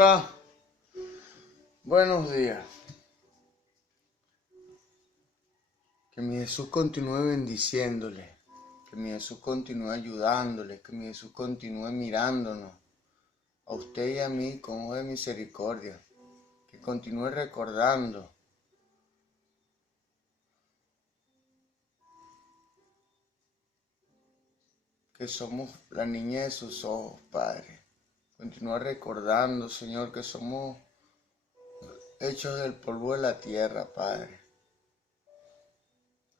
Hola, buenos días. Que mi Jesús continúe bendiciéndole, que mi Jesús continúe ayudándole, que mi Jesús continúe mirándonos a usted y a mí con ojo de misericordia, que continúe recordando que somos la niña de sus ojos, Padre. Continúa recordando, Señor, que somos hechos del polvo de la tierra, Padre.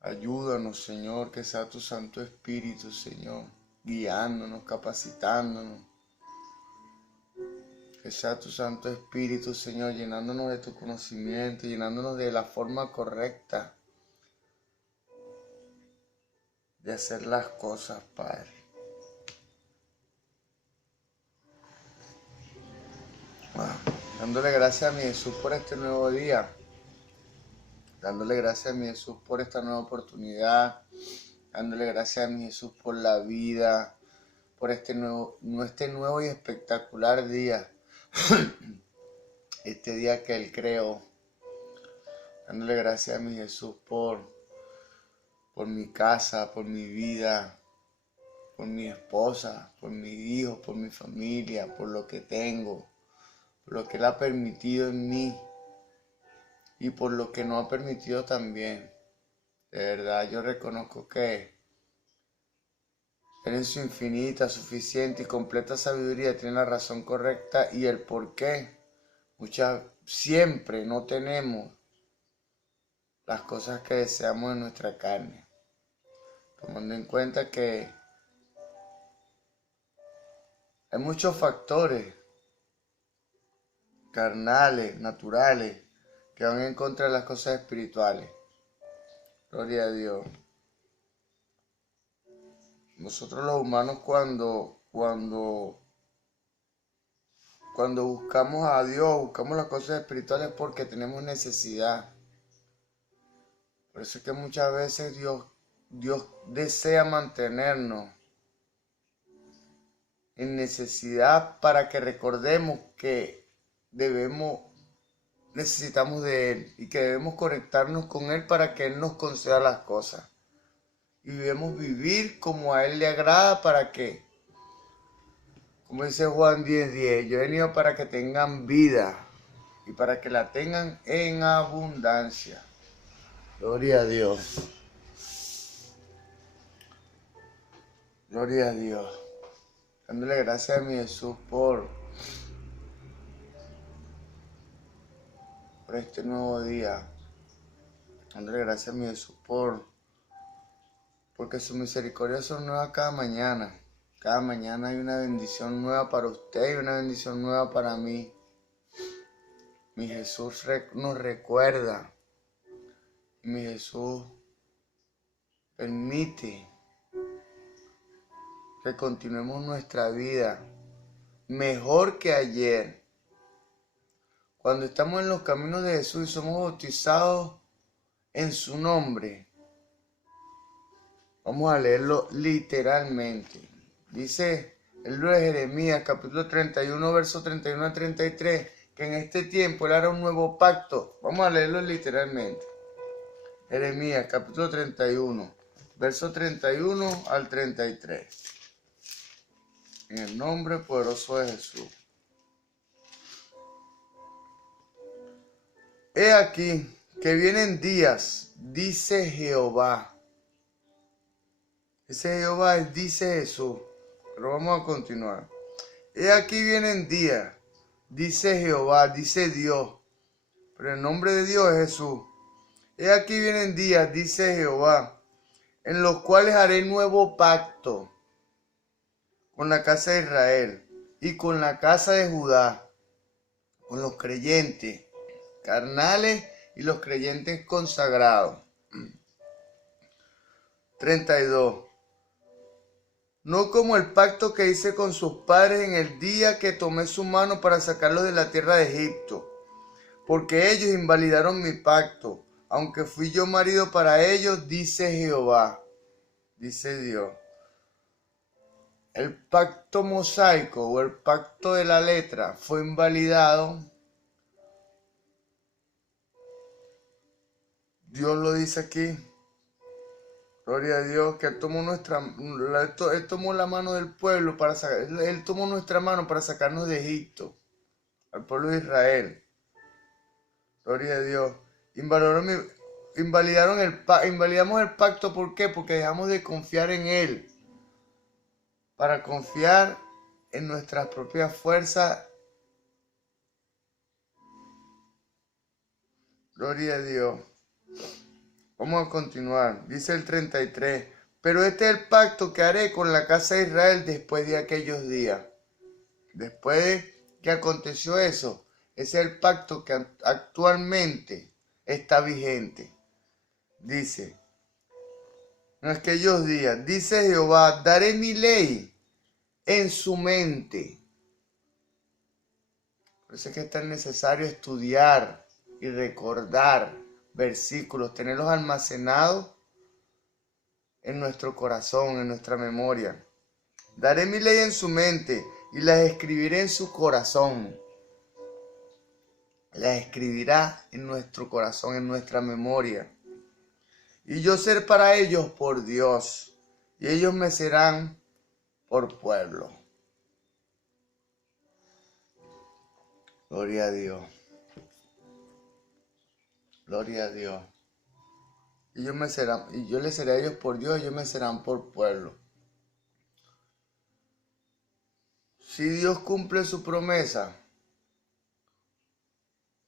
Ayúdanos, Señor, que sea tu Santo Espíritu, Señor, guiándonos, capacitándonos. Que sea tu Santo Espíritu, Señor, llenándonos de tu conocimiento, llenándonos de la forma correcta de hacer las cosas, Padre. Dándole gracias a mi Jesús por este nuevo día. Dándole gracias a mi Jesús por esta nueva oportunidad. Dándole gracias a mi Jesús por la vida, por este nuevo y espectacular día. Este día que Él creó. Dándole gracias a mi Jesús por mi casa, por mi vida, por mi esposa, por mis hijos, por mi familia, por lo que tengo, por lo que Él ha permitido en mí y por lo que no ha permitido también. De verdad, yo reconozco que Él en su infinita, suficiente y completa sabiduría tiene la razón correcta y el por qué. Siempre no tenemos las cosas que deseamos en nuestra carne. Tomando en cuenta que hay muchos factores carnales, naturales, que van en contra de las cosas espirituales. Gloria a Dios. Nosotros los humanos cuando buscamos a Dios, buscamos las cosas espirituales porque tenemos necesidad. Por eso es que muchas veces Dios desea mantenernos en necesidad para que recordemos que necesitamos de Él y que debemos conectarnos con Él para que Él nos conceda las cosas. Y debemos vivir como a Él le agrada para que, como dice Juan 10:10, yo he venido para que tengan vida y para que la tengan en abundancia. Gloria a Dios. Gloria a Dios. Dándole gracias a mi Jesús por este nuevo día. Dándole gracias a mi Jesús porque sus misericordias son nuevas cada mañana. Cada mañana hay una bendición nueva para usted y una bendición nueva para mí. Mi Jesús nos recuerda. Y mi Jesús permite que continuemos nuestra vida mejor que ayer. Cuando estamos en los caminos de Jesús y somos bautizados en su nombre, vamos a leerlo literalmente. Dice el libro de Jeremías, capítulo 31, versos 31 a 33, que en este tiempo Él hará un nuevo pacto. Vamos a leerlo literalmente. Jeremías, capítulo 31, versos 31 al 33. En el nombre poderoso de Jesús. He aquí que vienen días, dice Jehová. Ese Jehová dice Jesús. Pero vamos a continuar. He aquí vienen días, dice Jehová, dice Dios. Pero el nombre de Dios es Jesús. He aquí vienen días, dice Jehová, en los cuales haré nuevo pacto con la casa de Israel y con la casa de Judá, con los creyentes carnales y los creyentes consagrados. 32. No como el pacto que hice con sus padres en el día que tomé su mano para sacarlos de la tierra de Egipto, porque ellos invalidaron mi pacto, aunque fui yo marido para ellos, dice Jehová, dice Dios. el pacto mosaico o el pacto de la letra fue invalidado, Dios lo dice aquí, gloria a Dios, que Él tomó la mano del pueblo para sacar, Él tomó nuestra mano para sacarnos de Egipto, al pueblo de Israel. Gloria a Dios. Invalidamos el pacto, ¿por qué? Porque dejamos de confiar en Él, para confiar en nuestras propias fuerzas. Gloria a Dios. Vamos a continuar. Dice el 33. Pero este es el pacto que haré con la casa de Israel después de aquellos días. Después de que aconteció eso, ese es el pacto que actualmente está vigente. Dice, en aquellos días, dice Jehová, daré mi ley en su mente. Por eso es que es tan necesario estudiar y recordar versículos, tenerlos almacenados en nuestro corazón, en nuestra memoria. Daré mi ley en su mente y las escribiré en su corazón. Las escribirá en nuestro corazón, en nuestra memoria. Y yo seré para ellos por Dios, y ellos me serán por pueblo. Gloria a Dios. Gloria a Dios. Y yo les seré a ellos por Dios, ellos me serán por pueblo. Si Dios cumple su promesa,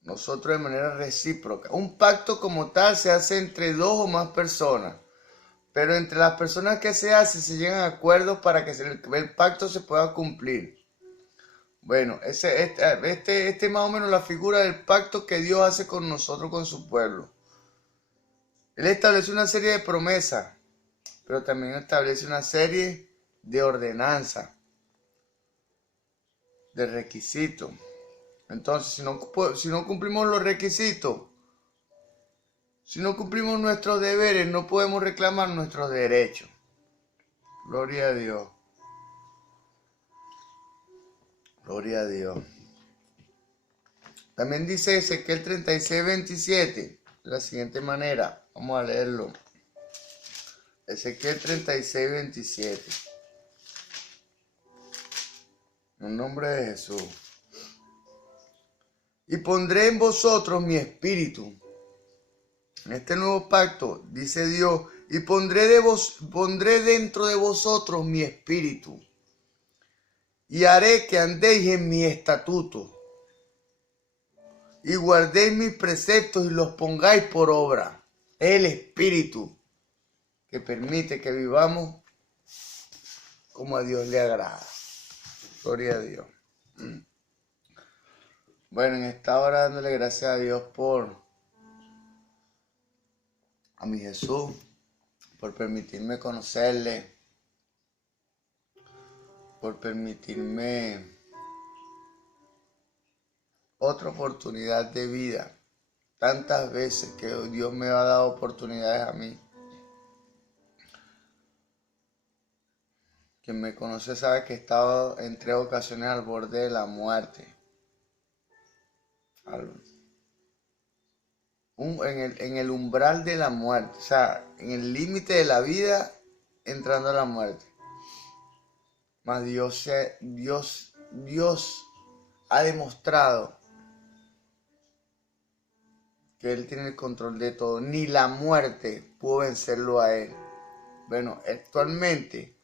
nosotros de manera recíproca. Un pacto como tal se hace entre dos o más personas, pero entre las personas que se hace se llegan a acuerdos para que el pacto se pueda cumplir. Bueno, este es más o menos la figura del pacto que Dios hace con nosotros, con su pueblo. Él establece una serie de promesas, pero también establece una serie de ordenanzas, de requisitos. Entonces, si no cumplimos los requisitos, si no cumplimos nuestros deberes, no podemos reclamar nuestros derechos. Gloria a Dios. Gloria a Dios. También dice Ezequiel 36:27 de la siguiente manera. Vamos a leerlo. Ezequiel 36:27. En el nombre de Jesús. Y pondré en vosotros mi espíritu. En este nuevo pacto, dice Dios, y pondré dentro de vosotros mi espíritu. Y haré que andéis en mi estatuto. Y guardéis mis preceptos y los pongáis por obra. Es el espíritu que permite que vivamos como a Dios le agrada. Gloria a Dios. Bueno, en esta hora dándole gracias a Dios a mi Jesús, por permitirme conocerle, por permitirme otra oportunidad de vida. Tantas veces que Dios me ha dado oportunidades a mí. Quien me conoce sabe que he estado en 3 ocasiones al borde de la muerte. En el umbral de la muerte, o sea, en el límite de la vida, entrando a la muerte. Mas Dios ha demostrado que Él tiene el control de todo. Ni la muerte pudo vencerlo a Él. Bueno, actualmente,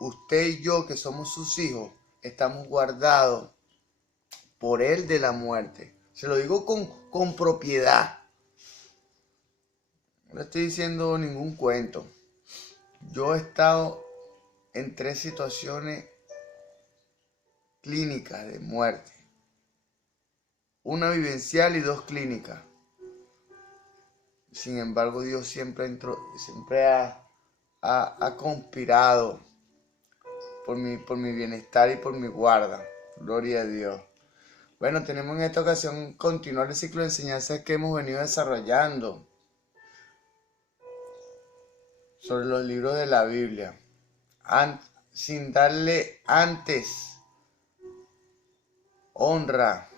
usted y yo, que somos sus hijos, estamos guardados por Él de la muerte. Se lo digo con propiedad. No le estoy diciendo ningún cuento. Yo he estado en 3 situaciones clínicas de muerte. Una vivencial y 2 clínicas. Sin embargo, Dios siempre ha conspirado por mi bienestar y por mi guarda. Gloria a Dios. Bueno, tenemos en esta ocasión continuar el ciclo de enseñanzas que hemos venido desarrollando sobre los libros de la Biblia. sin darle antes honra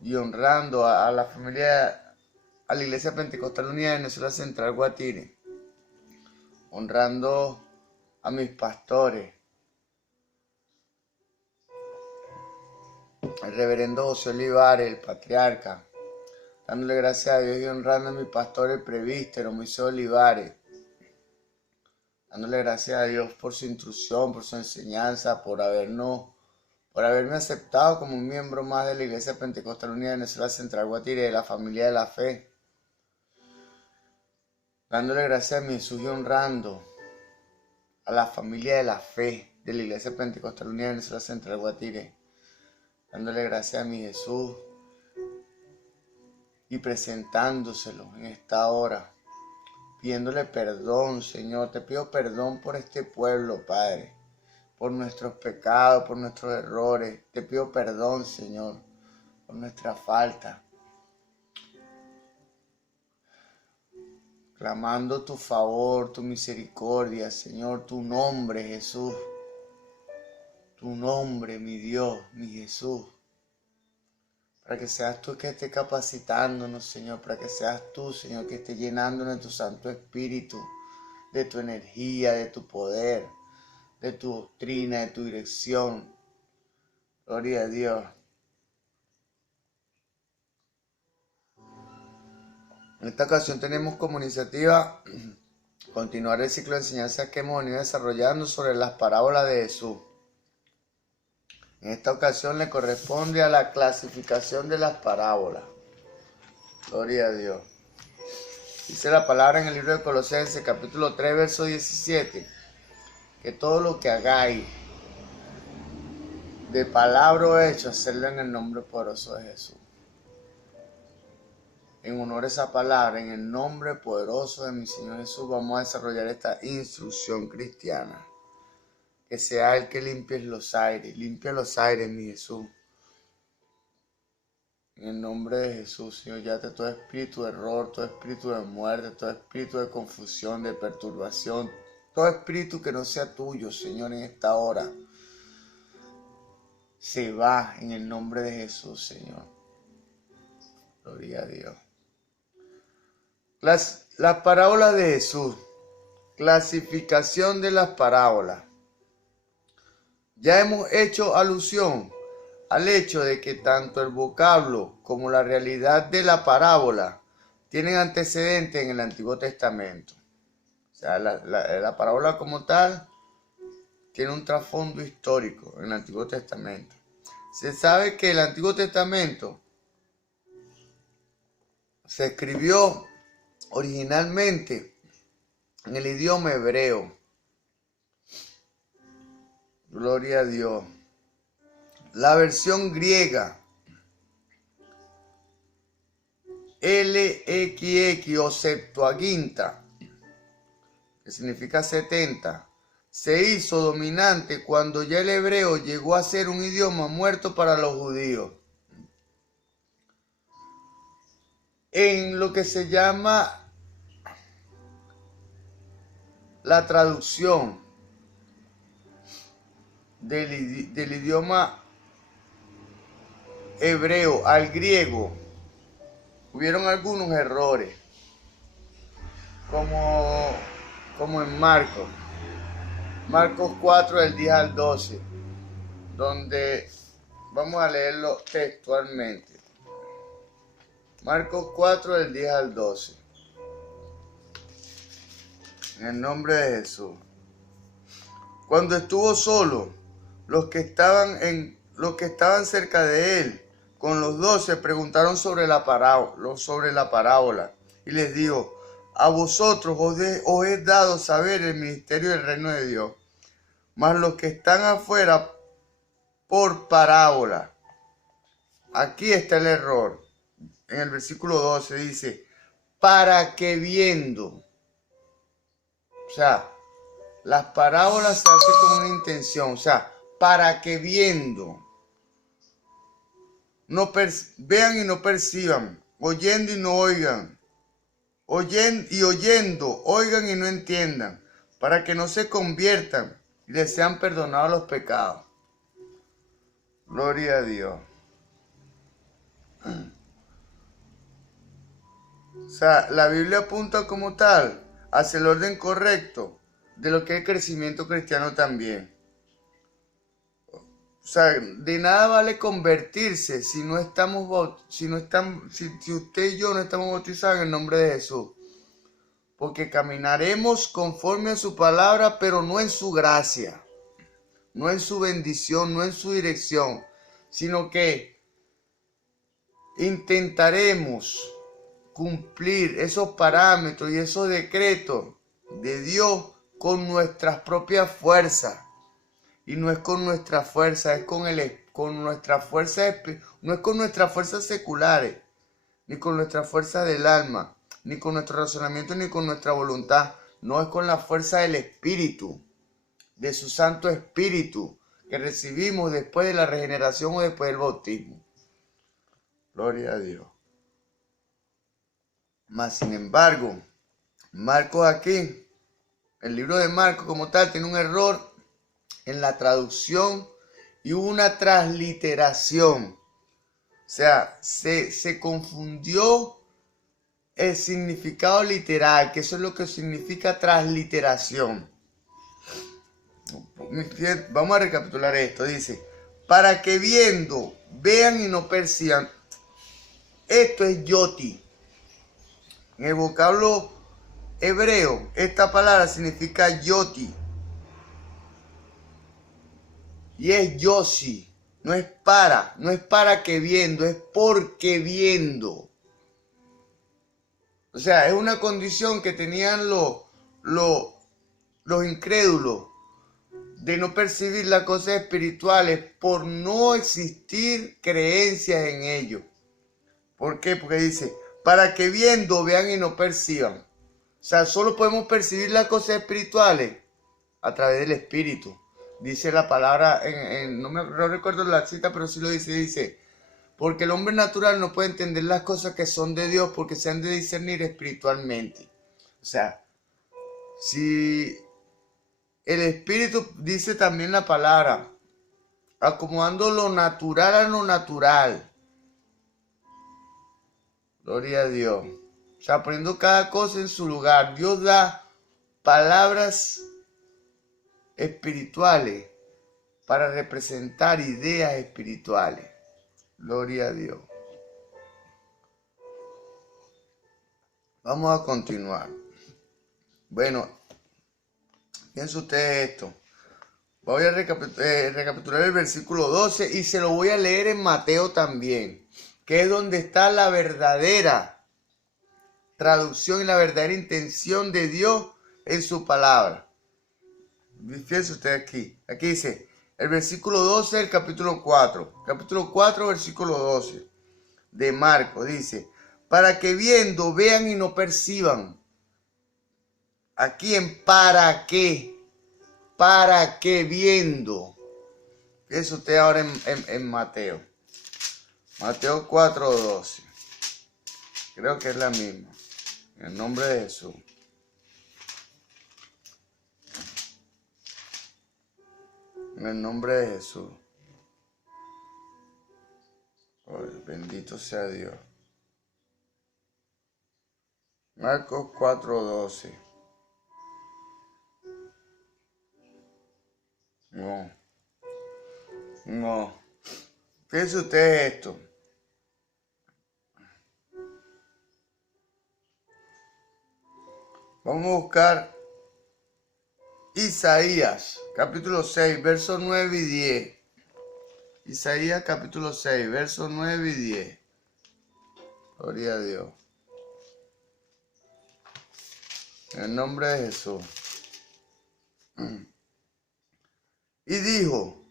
y honrando a la familia, a la Iglesia Pentecostal Unida de Venezuela Central Guatire, honrando a mis pastores, el reverendo José Olivares, el patriarca, dándole gracias a Dios y honrando a mi pastor, el presbítero Moisés Olivares, dándole gracias a Dios por su instrucción, por su enseñanza, por haberme aceptado como un miembro más de la Iglesia Pentecostal Unida de Venezuela Central Guatire, de la familia de la fe. Dándole gracias a mi Jesús y honrando a la familia de la fe de la Iglesia Pentecostal Unida de Venezuela Central Guatire. Dándole gracias a mi Jesús y presentándoselo en esta hora. Pidiéndole perdón, Señor. Te pido perdón por este pueblo, Padre. Por nuestros pecados, por nuestros errores. Te pido perdón, Señor, por nuestra falta. Clamando tu favor, tu misericordia, Señor, tu nombre, Jesús. Tu nombre, mi Dios, mi Jesús. Para que seas tú que esté capacitándonos, Señor. Para que seas tú, Señor, que esté llenándonos de tu Santo Espíritu, de tu energía, de tu poder, de tu doctrina, de tu dirección. Gloria a Dios. En esta ocasión tenemos como iniciativa continuar el ciclo de enseñanza que hemos venido desarrollando sobre las parábolas de Jesús. En esta ocasión le corresponde a la clasificación de las parábolas. Gloria a Dios. Dice la palabra en el libro de Colosenses, capítulo 3, verso 17, que todo lo que hagáis de palabra o hecho, hacerlo en el nombre poderoso de Jesús. En honor a esa palabra, en el nombre poderoso de mi Señor Jesús, vamos a desarrollar esta instrucción cristiana. Que sea el que limpie los aires. Limpia los aires, mi Jesús. En el nombre de Jesús, Señor, yate todo espíritu de error, todo espíritu de muerte, todo espíritu de confusión, de perturbación, todo espíritu que no sea tuyo, Señor, en esta hora. Se va en el nombre de Jesús, Señor. Gloria a Dios. Las parábolas de Jesús. Clasificación de las parábolas. Ya hemos hecho alusión al hecho de que tanto el vocablo como la realidad de la parábola tienen antecedentes en el Antiguo Testamento. O sea, la parábola como tal tiene un trasfondo histórico en el Antiguo Testamento. Se sabe que el Antiguo Testamento se escribió originalmente en el idioma hebreo. Gloria a Dios. La versión griega, LXX o Septuaginta, que significa 70, se hizo dominante cuando ya el hebreo llegó a ser un idioma muerto para los judíos. En lo que se llama la traducción del idioma hebreo al griego, hubieron algunos errores, como en Marcos 4 del 10 al 12, donde vamos a leerlo textualmente. Marcos 4 del 10 al 12. En el nombre de Jesús. Cuando estuvo solo, los que estaban cerca de él, con los 12, preguntaron sobre la parábola, y les dijo: a vosotros os he dado saber el misterio del reino de Dios, mas los que están afuera por parábola. Aquí está el error. En el versículo 12 dice: para que viendo. O sea, las parábolas se hacen con una intención. O sea, para que viendo no vean y no perciban, oyendo y no oigan, oyendo, oigan y no entiendan, para que no se conviertan y les sean perdonados los pecados. Gloria a Dios. O sea, la Biblia apunta como tal hacia el orden correcto de lo que es el crecimiento cristiano también. O sea, de nada vale convertirse si usted y yo no estamos bautizados en el nombre de Jesús. Porque caminaremos conforme a su palabra, pero no en su gracia, no en su bendición, no en su dirección, sino que intentaremos cumplir esos parámetros y esos decretos de Dios con nuestras propias fuerzas. Y no es con nuestra fuerza, es con nuestra fuerza, no es con nuestras fuerzas seculares, ni con nuestra fuerza del alma, ni con nuestro razonamiento, ni con nuestra voluntad. No, es con la fuerza del Espíritu, de su Santo Espíritu, que recibimos después de la regeneración o después del bautismo. Gloria a Dios. Mas, sin embargo, Marcos aquí, el libro de Marcos como tal, tiene un error en la traducción y una transliteración. O sea, se confundió el significado literal, que eso es lo que significa transliteración. Vamos a recapitular esto. Dice, para que viendo, vean y no perciban. Esto es yoti. En el vocablo hebreo, esta palabra significa yoti. Y es yosi. No es para que viendo, es porque viendo. O sea, es una condición que tenían los incrédulos de no percibir las cosas espirituales por no existir creencias en ellos. ¿Por qué? Porque dice, para que viendo, vean y no perciban. O sea, solo podemos percibir las cosas espirituales a través del Espíritu. Dice la palabra, no recuerdo la cita, pero sí lo dice, porque el hombre natural no puede entender las cosas que son de Dios porque se han de discernir espiritualmente. O sea, si el Espíritu dice también la palabra, acomodando lo natural a lo natural. Gloria a Dios. O sea, poniendo cada cosa en su lugar. Dios da palabras espirituales para representar ideas espirituales. Gloria a Dios. Vamos a continuar. Bueno, piensa usted esto. Voy a recapitular el versículo 12 y se lo voy a leer en Mateo también, que es donde está la verdadera traducción y la verdadera intención de Dios en su palabra. Fíjense usted aquí. Aquí dice el versículo 12 del capítulo 4. Capítulo 4, versículo 12 de Marcos. Dice, para que viendo, vean y no perciban. Aquí en para qué. Para que viendo. Fíjense usted ahora en Mateo. Mateo 4, 12. Creo que es la misma. En el nombre de Jesús. En el nombre de Jesús. Oh, bendito sea Dios. Marcos 4:12. No. Fíjese usted esto. Vamos a buscar Isaías, capítulo 6, versos 9 y 10. Isaías, capítulo 6, versos 9 y 10. Gloria a Dios. En el nombre de Jesús. Y dijo,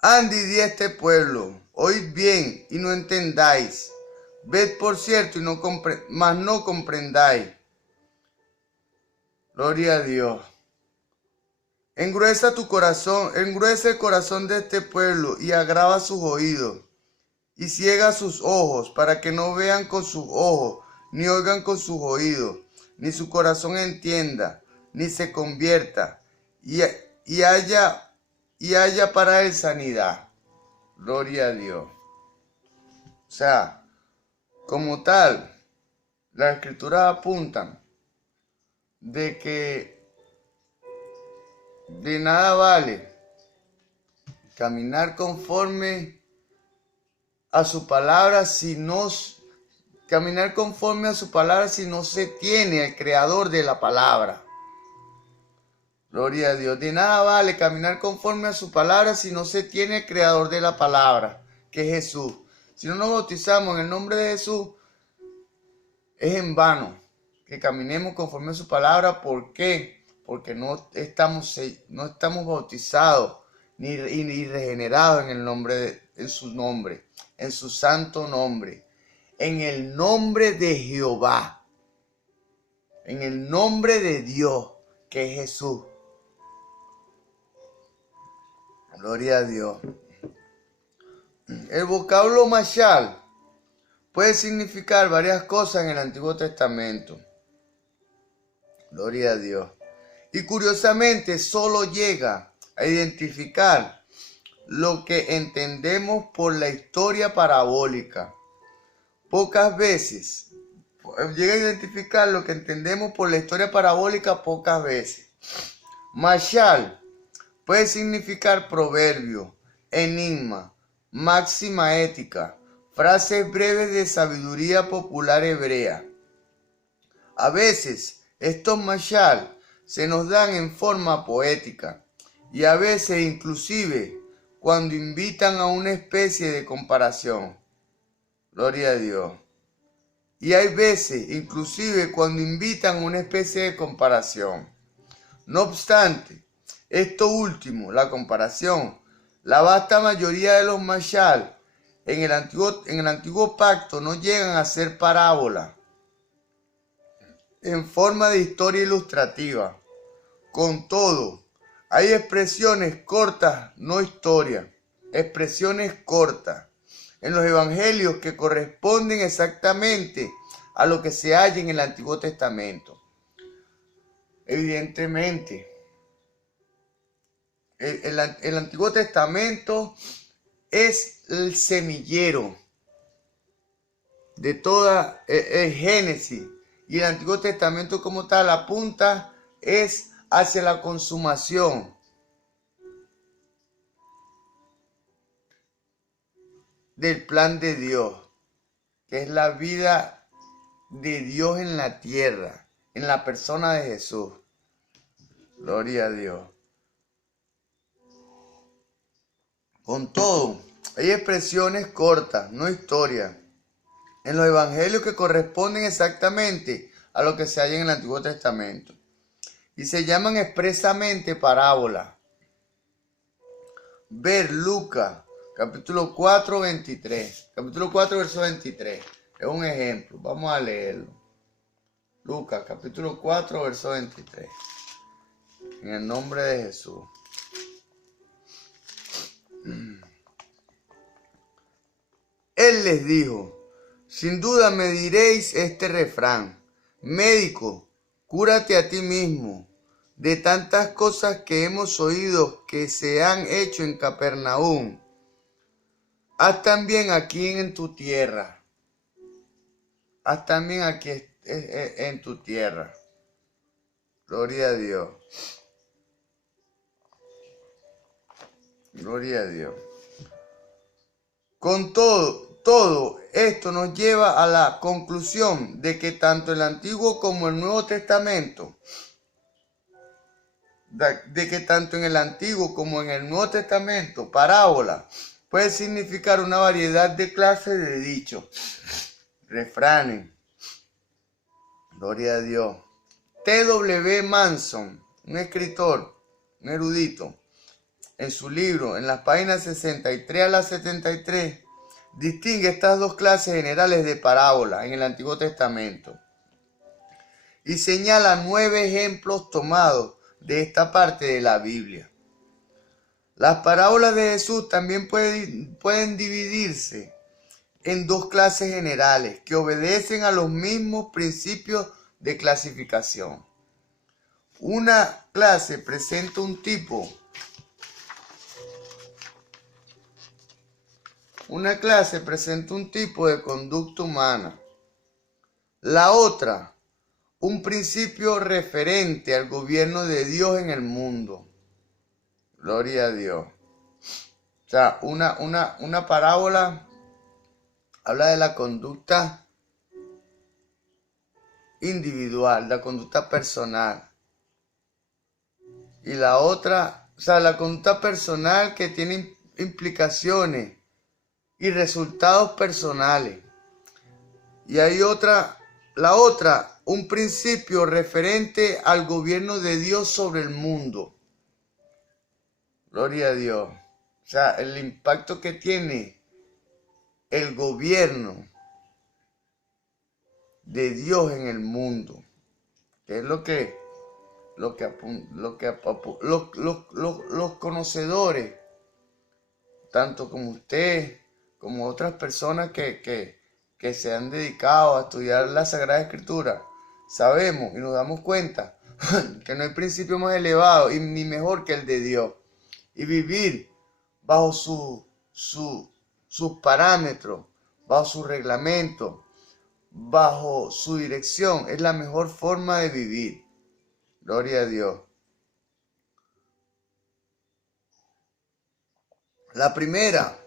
ande y di a este pueblo, oíd bien y no entendáis. Ved por cierto y mas no comprendáis. Gloria a Dios. Engruesa el corazón de este pueblo y agrava sus oídos y ciega sus ojos para que no vean con sus ojos, ni oigan con sus oídos, ni su corazón entienda, ni se convierta y haya y haya para él sanidad. Gloria a Dios. O sea, como tal, las escrituras apuntan de que de nada vale caminar conforme a su palabra si no se tiene al creador de la palabra. Gloria a Dios. De nada vale caminar conforme a su palabra si no se tiene el creador de la palabra, que es Jesús. Si no nos bautizamos en el nombre de Jesús, es en vano que caminemos conforme a su palabra. ¿Por qué? Porque no estamos bautizados ni regenerados en su nombre, en su santo nombre, en el nombre de Jehová, en el nombre de Dios, que es Jesús. Gloria a Dios. El vocablo mashal puede significar varias cosas en el Antiguo Testamento. Gloria a Dios. Y curiosamente solo llega a identificar lo que entendemos por la historia parabólica. Pocas veces. Llega a identificar lo que entendemos por la historia parabólica pocas veces. Mashal puede significar proverbio, enigma, máxima ética, frases breves de sabiduría popular hebrea. A veces estos mashal se nos dan en forma poética y a veces inclusive cuando invitan a una especie de comparación. Gloria a Dios. Y hay veces inclusive cuando invitan a una especie de comparación. No obstante, esto último, la comparación, la vasta mayoría de los mashal en el antiguo pacto no llegan a ser parábola en forma de historia ilustrativa. Con todo, hay expresiones cortas, no historia, expresiones cortas en los evangelios que corresponden exactamente a lo que se halla en el Antiguo Testamento. Evidentemente, el Antiguo Testamento es el semillero de toda el Génesis, y el Antiguo Testamento como tal apunta es hacia la consumación del plan de Dios, que es la vida de Dios en la tierra, en la persona de Jesús. Gloria a Dios. Con todo, hay expresiones cortas, no historias, en los evangelios que corresponden exactamente a lo que se halla en el Antiguo Testamento y se llaman expresamente parábolas. Ver Lucas, capítulo 4, 23. Capítulo 4, verso 23. Es un ejemplo. Vamos a leerlo. Lucas, capítulo 4, verso 23. En el nombre de Jesús. Él les dijo: sin duda me diréis este refrán: médico, cúrate a ti mismo. De tantas cosas que hemos oído que se han hecho en Capernaum, haz también aquí en tu tierra. Haz también aquí en tu tierra. Gloria a Dios. Gloria a Dios. Con todo esto nos lleva a la conclusión de que tanto el Antiguo como el Nuevo Testamento, tanto en el Antiguo como en el Nuevo Testamento, parábola puede significar una variedad de clases de dichos, refranes. Gloria a Dios. T.W. Manson, un escritor, un erudito, en su libro, en las páginas 63 a las 73, distingue estas dos clases generales de parábola en el Antiguo Testamento y señala 9 ejemplos tomados de esta parte de la Biblia. Las parábolas de Jesús también pueden dividirse en 2 clases generales que obedecen a los mismos principios de clasificación. Una clase presenta un tipo Una clase presenta un tipo de conducta humana. La otra, un principio referente al gobierno de Dios en el mundo. Gloria a Dios. O sea, una parábola habla de la conducta individual, la conducta personal. Y la otra, o sea, la conducta personal que tiene implicaciones y resultados personales. Y hay otra, la otra, un principio referente al gobierno de Dios sobre el mundo. Gloria a Dios. O sea, el impacto que tiene el gobierno de Dios en el mundo, que es los conocedores, tanto como usted, como otras personas que se han dedicado a estudiar la Sagrada Escritura, sabemos y nos damos cuenta que no hay principio más elevado y ni mejor que el de Dios. Y vivir bajo sus parámetros, bajo su reglamento, bajo su dirección, es la mejor forma de vivir. Gloria a Dios. La primera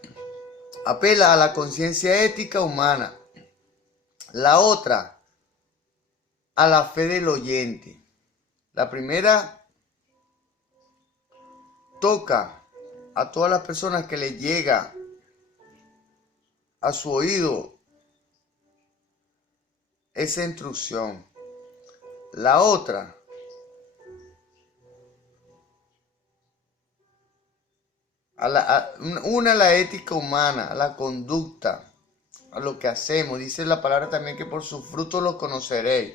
apela a la conciencia ética humana. La otra, a la fe del oyente. La primera toca a todas las personas que le llega a su oído esa instrucción. La otra, a la ética humana, a la conducta, a lo que hacemos. Dice la palabra también que por sus frutos los conoceréis.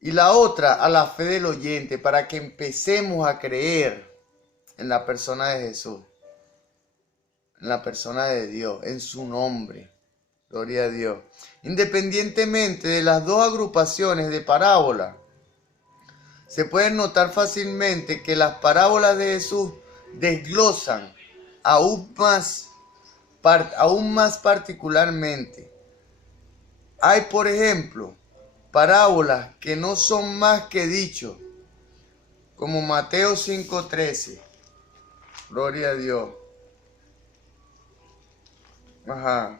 Y la otra, a la fe del oyente, para que empecemos a creer en la persona de Jesús, en la persona de Dios, en su nombre. Gloria a Dios. Independientemente de las dos agrupaciones de parábolas, se puede notar fácilmente que las parábolas de Jesús desglosan aún más particularmente. Hay, por ejemplo, parábolas que no son más que dichos, como Mateo 5:13. Gloria a Dios.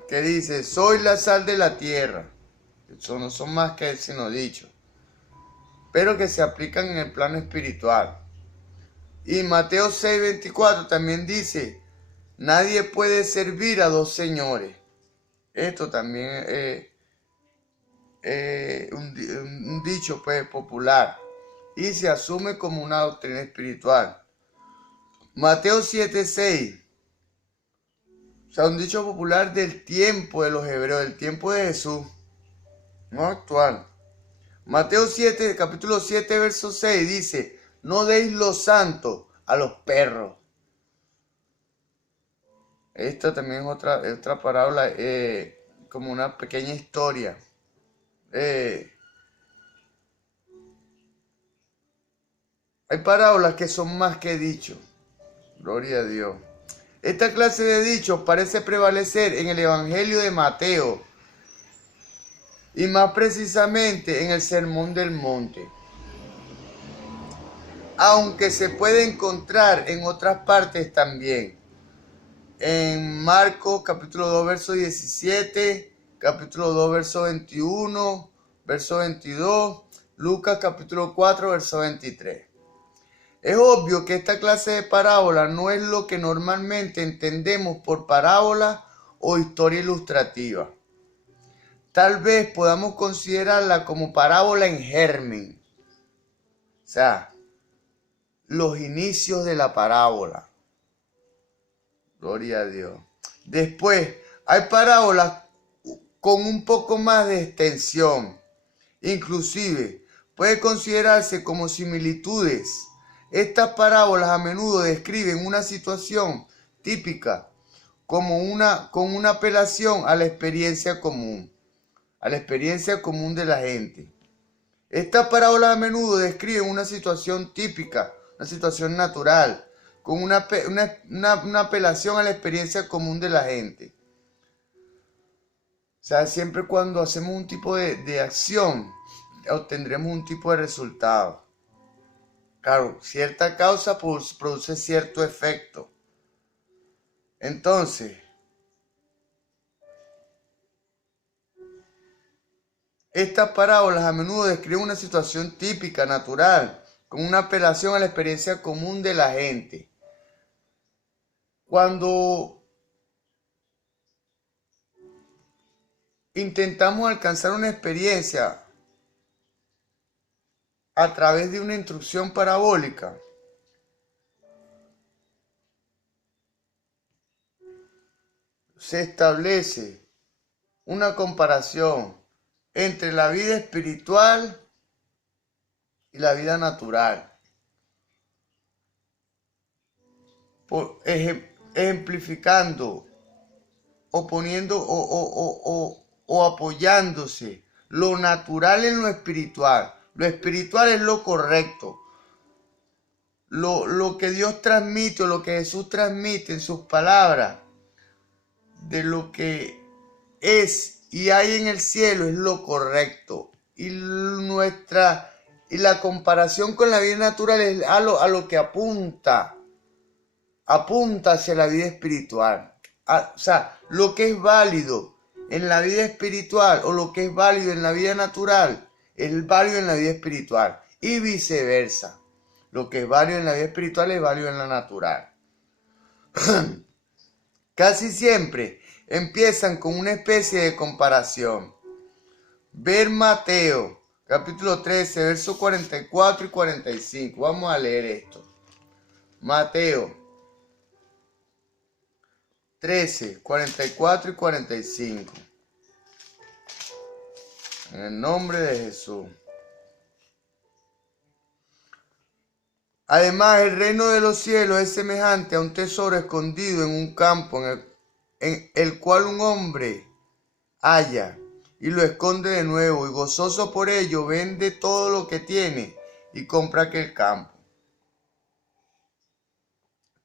Que dice, soy la sal de la tierra. Eso no son más que sino dichos, pero que se aplican en el plano espiritual. Y Mateo 6:24 también dice, nadie puede servir a dos señores. Esto también es un dicho pues popular y se asume como una doctrina espiritual. Mateo 7:6, o sea, un dicho popular del tiempo de los hebreos, del tiempo de Jesús, no actual. Mateo 7, capítulo 7, verso 6 dice, no deis lo santo a los perros. Esta también es otra parábola, como una pequeña historia. Hay parábolas que son más que dichos. Gloria a Dios. Esta clase de dichos parece prevalecer en el Evangelio de Mateo y más precisamente en el Sermón del Monte, aunque se puede encontrar en otras partes también. En Marcos capítulo 2 verso 17, capítulo 2 verso 21, verso 22, Lucas capítulo 4 verso 23. Es obvio que esta clase de parábola no es lo que normalmente entendemos por parábola o historia ilustrativa. Tal vez podamos considerarla como parábola en germen. O sea, los inicios de la parábola. Gloria a Dios. Después, hay parábolas con un poco más de extensión. Inclusive, puede considerarse como similitudes. Estas parábolas a menudo describen una situación típica con una apelación a la experiencia común de la gente. Estas parábolas a menudo describen una situación típica, una situación natural, con una apelación a la experiencia común de la gente. O sea, siempre cuando hacemos un tipo de acción, obtendremos un tipo de resultado. Claro, cierta causa produce cierto efecto. Entonces, estas parábolas a menudo describen una situación típica, natural, con una apelación a la experiencia común de la gente. Cuando intentamos alcanzar una experiencia a través de una instrucción parabólica, se establece una comparación entre la vida espiritual y la vida natural, ejemplificando o poniendo o apoyándose lo natural en lo espiritual. Lo espiritual es lo correcto, lo que Dios transmite o lo que Jesús transmite en sus palabras, de lo que es y hay en el cielo, es lo correcto. Y la comparación con la vida natural es a lo que apunta hacia la vida espiritual. O sea, lo que es válido en la vida espiritual o lo que es válido en la vida natural es válido en la vida espiritual y viceversa. Lo que es válido en la vida espiritual es válido en la natural. Casi siempre empiezan con una especie de comparación. Ver Mateo, capítulo 13, versos 44 y 45. Vamos a leer esto. Mateo 13, 44 y 45. En el nombre de Jesús. Además, el reino de los cielos es semejante a un tesoro escondido en un campo en el cual un hombre halla y lo esconde de nuevo y gozoso por ello vende todo lo que tiene y compra aquel campo.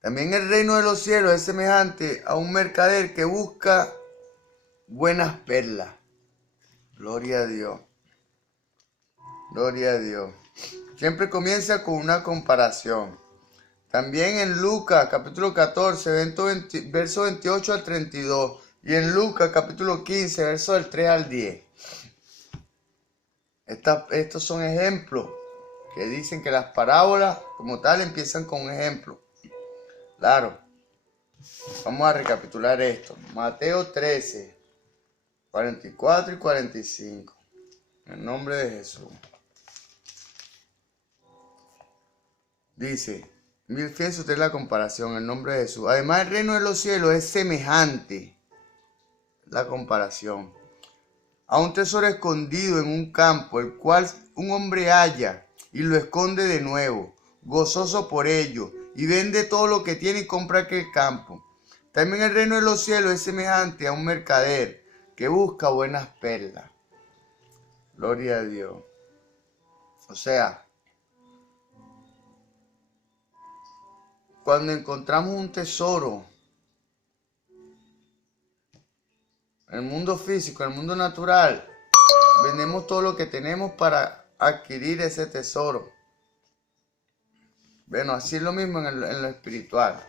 También el reino de los cielos es semejante a un mercader que busca buenas perlas. Gloria a Dios. Gloria a Dios. Siempre comienza con una comparación. También en Lucas capítulo 14, verso 28 al 32. Y en Lucas capítulo 15, verso del 3 al 10. Estos son ejemplos que dicen que las parábolas como tal empiezan con un ejemplo. Claro. Vamos a recapitular esto. Mateo 13, 44 y 45. En el nombre de Jesús. Dice, fíjense usted la comparación, en el nombre de Jesús. Además, el reino de los cielos es semejante, la comparación, a un tesoro escondido en un campo, el cual un hombre halla y lo esconde de nuevo, gozoso por ello, y vende todo lo que tiene y compra aquel campo. También el reino de los cielos es semejante a un mercader que busca buenas perlas. Gloria a Dios. O sea, cuando encontramos un tesoro en el mundo físico, en el mundo natural, vendemos todo lo que tenemos para adquirir ese tesoro. Bueno, así es lo mismo en lo espiritual.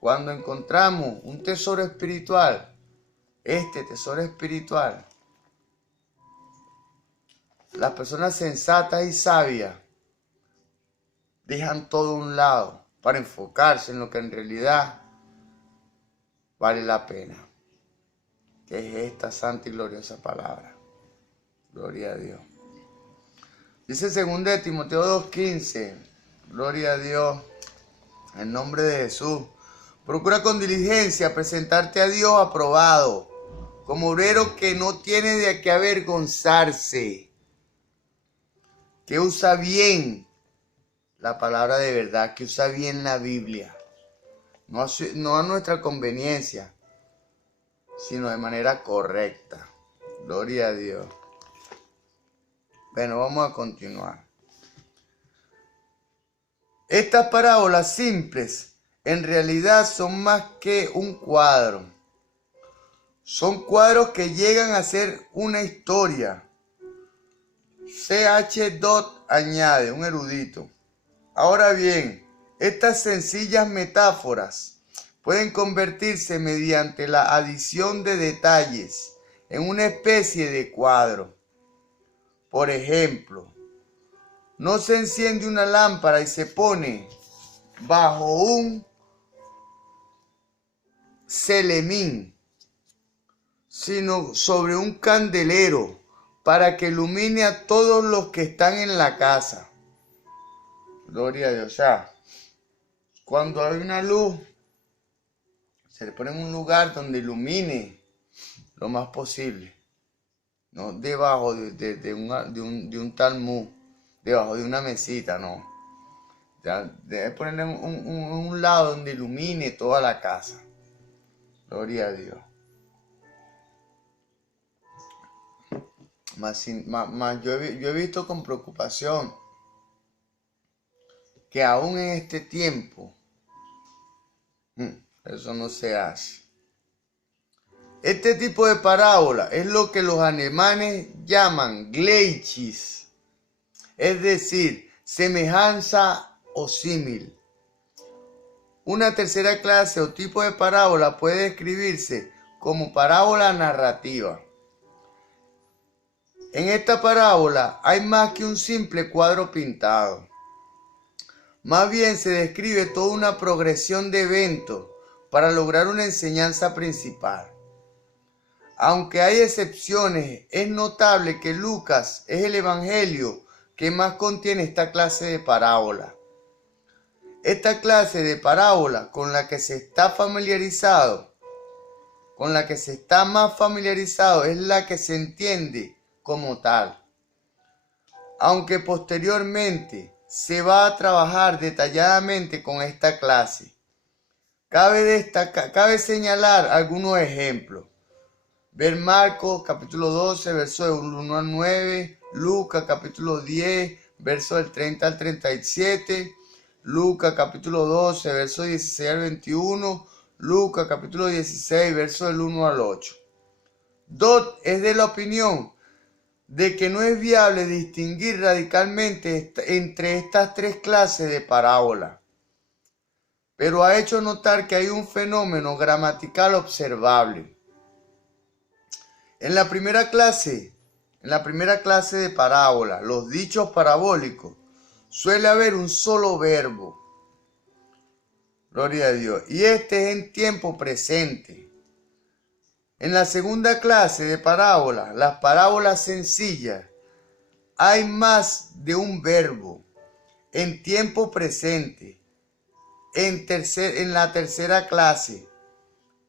Cuando encontramos un tesoro espiritual, este tesoro espiritual, las personas sensatas y sabias dejan todo a un lado para enfocarse en lo que en realidad vale la pena, que es esta santa y gloriosa palabra. Gloria a Dios. Dice 2 Timoteo 2:15, gloria a Dios, en nombre de Jesús. Procura con diligencia presentarte a Dios aprobado, como obrero que no tiene de qué avergonzarse, que usa bien la palabra de verdad, que usa bien la Biblia, no a nuestra conveniencia, sino de manera correcta. Gloria a Dios. Bueno, vamos a continuar. Estas parábolas simples en realidad son más que un cuadro. Son cuadros que llegan a ser una historia. C.H. Dodd añade, un erudito. Ahora bien, estas sencillas metáforas pueden convertirse mediante la adición de detalles en una especie de cuadro. Por ejemplo, no se enciende una lámpara y se pone bajo un celemín, sino sobre un candelero para que ilumine a todos los que están en la casa. Gloria a Dios. O sea, cuando hay una luz, se le pone en un lugar donde ilumine lo más posible. No debajo de un talmud, debajo de una mesita, no. Debe ponerle un lado donde ilumine toda la casa. Gloria a Dios. Mas yo he visto con preocupación que aún en este tiempo eso no se hace. Este tipo de parábola es lo que los alemanes llaman Gleichnis, es decir, semejanza o símil. Una tercera clase o tipo de parábola puede describirse como parábola narrativa. En esta parábola hay más que un simple cuadro pintado. Más bien se describe toda una progresión de eventos para lograr una enseñanza principal. Aunque hay excepciones, es notable que Lucas es el evangelio que más contiene esta clase de parábola. Esta clase de parábola con la que se está más familiarizado es la que se entiende como tal. Aunque posteriormente se va a trabajar detalladamente con esta clase. Cabe señalar algunos ejemplos. Ver Marcos capítulo 12, versos del 1 al 9, Lucas capítulo 10, versos del 30 al 37, Lucas capítulo 12, versos 16 al 21, Lucas capítulo 16, versos del 1 al 8. Dodd es de la opinión de que no es viable distinguir radicalmente entre estas tres clases de parábola, pero ha hecho notar que hay un fenómeno gramatical observable. En la primera clase de parábola, los dichos parabólicos, suele haber un solo verbo. Gloria a Dios. Y este es en tiempo presente. En la segunda clase de parábolas, las parábolas sencillas, hay más de un verbo en tiempo presente. En la tercera clase,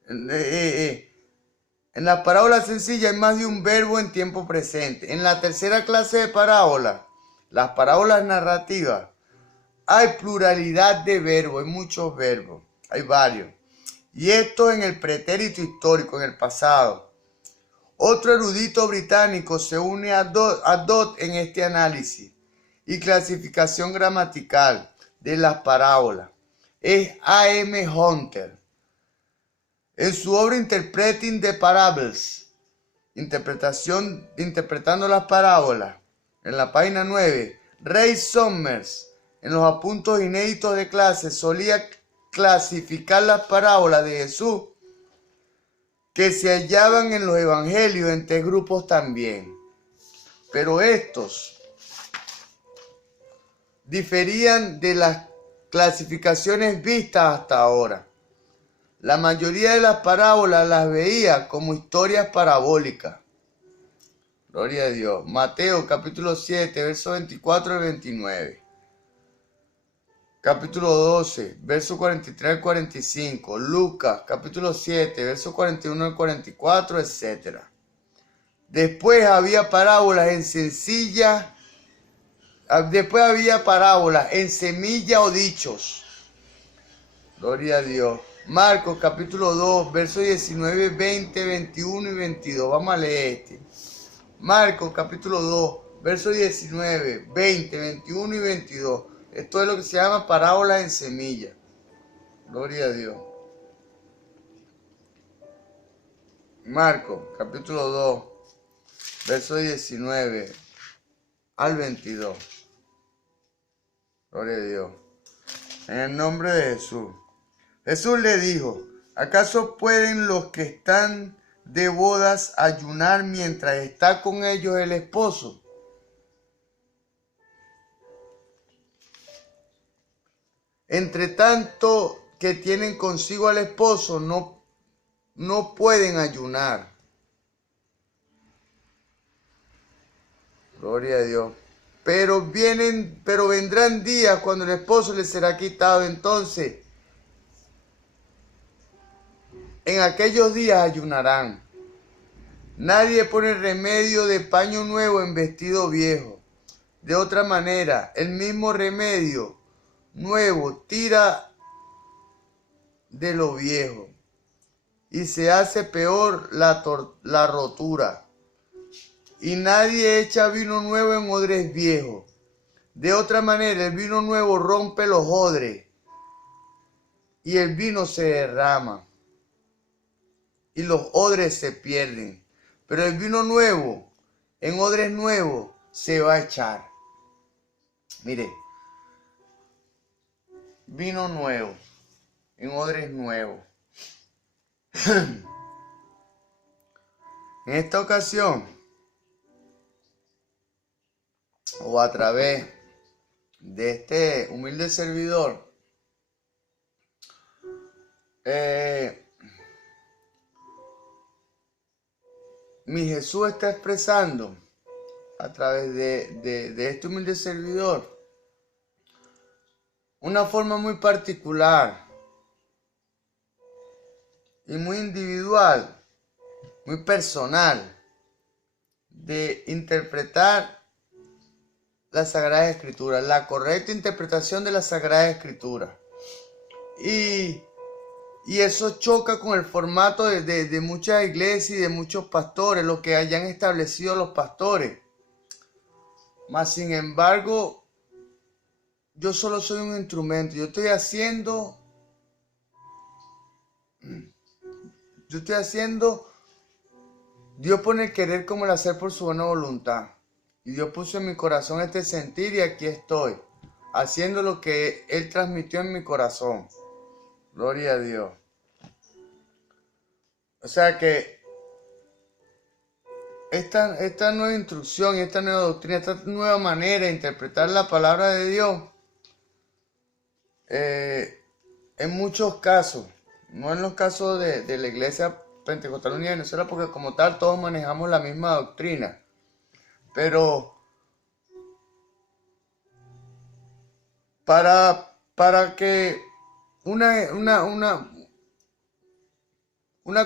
en las parábolas sencillas hay más de un verbo en tiempo presente. En la tercera clase de parábolas, las parábolas narrativas, hay pluralidad de verbos, hay muchos verbos, hay varios. Y esto en el pretérito histórico, en el pasado. Otro erudito británico se une a Dodd en este análisis y clasificación gramatical de las parábolas. Es A.M. Hunter. En su obra Interpreting the Parables, interpretando las parábolas, en la página 9, Ray Summers, en los apuntes inéditos de clase, solía clasificar las parábolas de Jesús que se hallaban en los evangelios en tres grupos también. Pero estos diferían de las clasificaciones vistas hasta ahora. La mayoría de las parábolas las veía como historias parabólicas. Gloria a Dios. Mateo capítulo 7, versos 24 al 29. Capítulo 12, versos 43 al 45. Lucas capítulo 7, versos 41 al 44, etc. Después había parábolas en semilla o dichos. Gloria a Dios. Marcos capítulo 2, versos 19, 20, 21 y 22. Vamos a leer este. Marcos capítulo 2, versos 19, 20, 21 y 22. Esto es lo que se llama parábola en semilla. Gloria a Dios. Marcos, capítulo 2, verso 19 al 22. Gloria a Dios. En el nombre de Jesús. Jesús le dijo, ¿acaso pueden los que están de bodas ayunar mientras está con ellos el esposo? Entre tanto que tienen consigo al esposo, no pueden ayunar. Gloria a Dios. Pero vendrán días cuando el esposo les será quitado. Entonces, en aquellos días ayunarán. Nadie pone remedio de paño nuevo en vestido viejo. De otra manera, el mismo remedio nuevo tira de lo viejo y se hace peor la rotura. Y nadie echa vino nuevo en odres viejos. De otra manera, el vino nuevo rompe los odres y el vino se derrama y los odres se pierden. Pero el vino nuevo en odres nuevos se va a echar. Mire, vino nuevo en odres nuevos. En esta ocasión, o a través de este humilde servidor, mi Jesús está expresando a través de este humilde servidor una forma muy particular y muy individual, muy personal de interpretar la Sagrada Escritura, la correcta interpretación de la Sagrada Escritura. Y eso choca con el formato de muchas iglesias y de muchos pastores, lo que hayan establecido los pastores. Mas sin embargo, yo solo soy un instrumento. Yo estoy haciendo, Dios pone el querer como el hacer por su buena voluntad. Y Dios puso en mi corazón este sentir y aquí estoy, haciendo lo que Él transmitió en mi corazón. Gloria a Dios. O sea que esta nueva instrucción y esta nueva doctrina, esta nueva manera de interpretar la palabra de Dios, en muchos casos, no en los casos de la Iglesia Pentecostal Unida de Venezuela, porque como tal todos manejamos la misma doctrina, pero para que una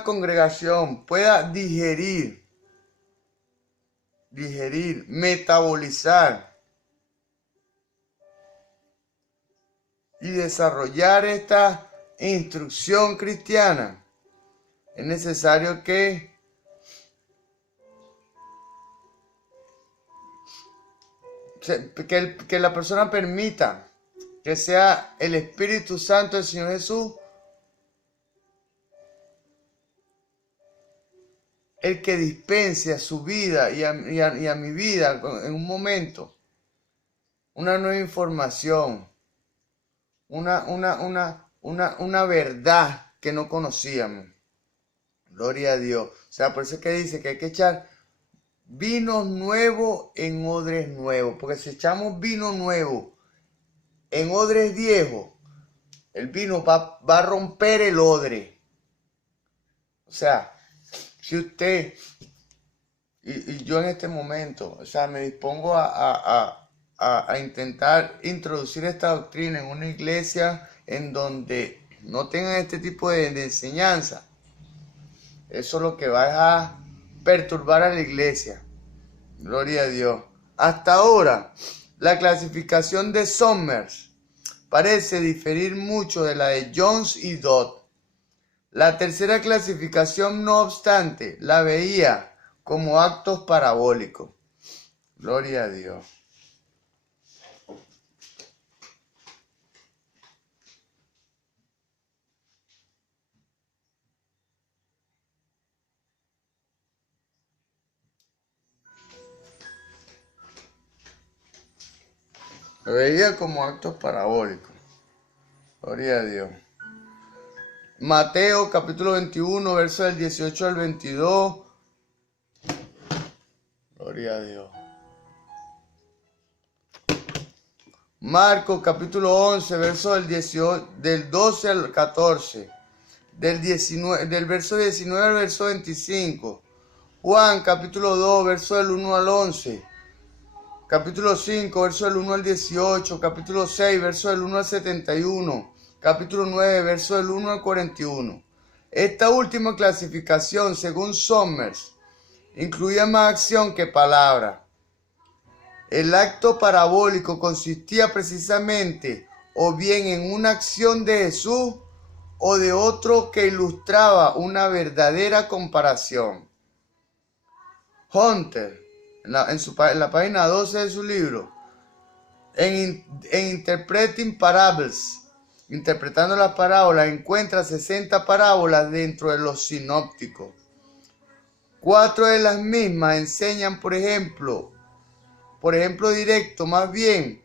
congregación pueda digerir, metabolizar y desarrollar esta instrucción cristiana, es necesario que la persona permita que sea el Espíritu Santo del Señor Jesús el que dispense a su vida y a mi vida en un momento una nueva información, una verdad que no conocíamos. Gloria a Dios. O sea, por eso es que dice que hay que echar vino nuevo en odres nuevos. Porque si echamos vino nuevo en odres viejos, el vino va a romper el odre. O sea, si usted y yo en este momento, o sea, me dispongo a intentar introducir esta doctrina en una iglesia en donde no tengan este tipo de enseñanza, eso es lo que va a perturbar a la iglesia. Gloria a Dios. Hasta ahora, la clasificación de Summers parece diferir mucho de la de Jones y Dodd. La tercera clasificación, no obstante, la veía como actos parabólicos. Gloria a Dios. Lo veía como actos parabólicos. Gloria a Dios. Mateo capítulo 21, versos del 18 al 22. Gloria a Dios. Marcos capítulo 11, versos del 12 al 14. Del verso 19 al verso 25. Juan capítulo 2, verso del 1 al 11. Capítulo 5, verso del 1 al 18. Capítulo 6, verso del 1 al 71. Capítulo 9, verso del 1 al 41. Esta última clasificación, según Somers, incluía más acción que palabra. El acto parabólico consistía precisamente o bien en una acción de Jesús o de otro que ilustraba una verdadera comparación. Hunter, en la página 12 de su libro, en Interpreting Parables, interpretando las parábolas, encuentra 60 parábolas dentro de los sinópticos. 4 de las mismas enseñan, por ejemplo directo, más bien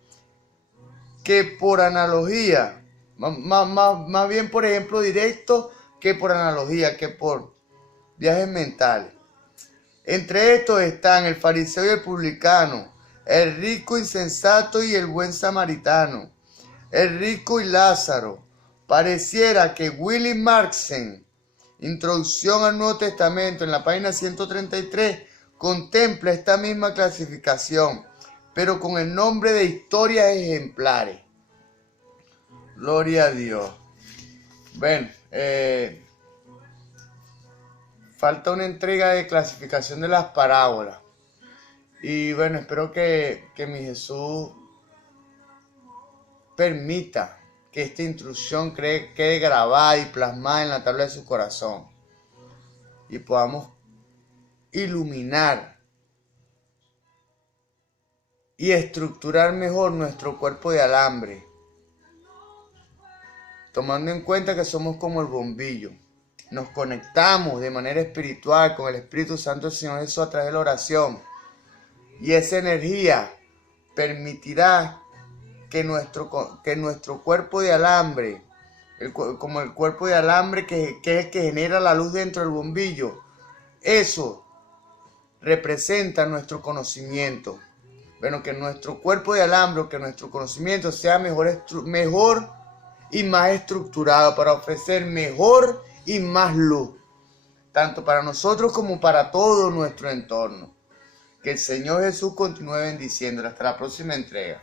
que por analogía, más bien por ejemplo directo que por analogía, que por viajes mentales. Entre estos están el fariseo y el publicano, el rico insensato y el buen samaritano, el rico y Lázaro. Pareciera que Willy Marxen, Introducción al Nuevo Testamento, en la página 133, contempla esta misma clasificación, pero con el nombre de historias ejemplares. Gloria a Dios. Bueno, falta una entrega de clasificación de las parábolas. Y bueno, espero que mi Jesús permita que esta instrucción quede grabada y plasmada en la tabla de su corazón. Y podamos iluminar y estructurar mejor nuestro cuerpo de alambre, tomando en cuenta que somos como el bombillo. Nos conectamos de manera espiritual con el Espíritu Santo del Señor Jesús a través de la oración. Y esa energía permitirá que nuestro cuerpo de alambre, como el cuerpo de alambre que es el que genera la luz dentro del bombillo, eso representa nuestro conocimiento. Bueno, que nuestro cuerpo de alambre, que nuestro conocimiento sea mejor y más estructurado para ofrecer mejor y más luz, tanto para nosotros como para todo nuestro entorno. Que el Señor Jesús continúe bendiciéndolo. Hasta la próxima entrega.